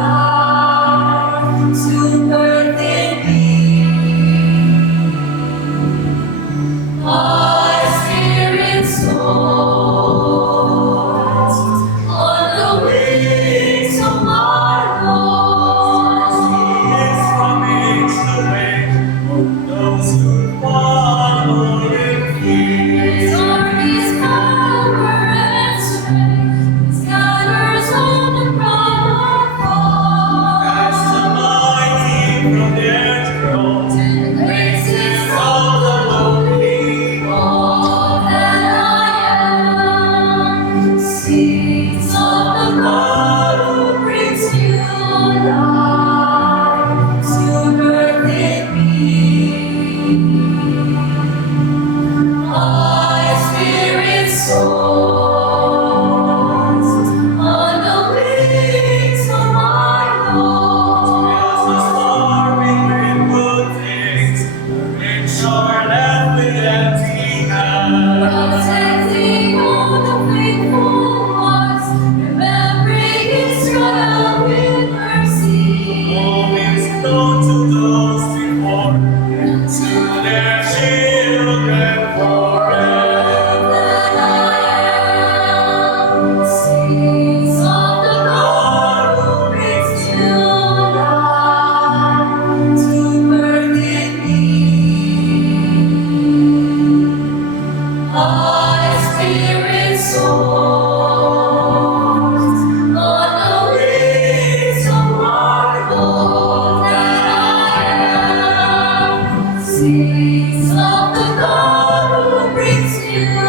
Lord, to birth in me. My spirit soars on the wings of my Lord. He is coming to wake those who follow in fear. His army's power and strength, he scatters all the proud foe. Cast the mighty from their thrones, To the graces of the lowly. all that I am, seeds of the God who brings new life to birth in me. My spirit soars on the wings of my As the Lord. stormy wind would things, the rich are left with empty hands. Protecting all the faithful ones, remembering Israel with mercy. Home is known to those before, and to their children forever. That I am, seeds of the God who brings new life to birth in me. My spirit soars on the wings of my Lord, that I am, seeds of the God who brings new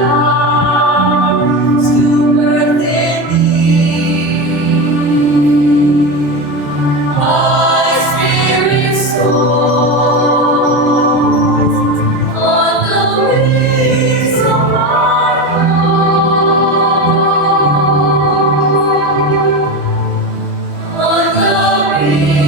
life to birth in me. My spirit soars on the wings of my Lord, on the wings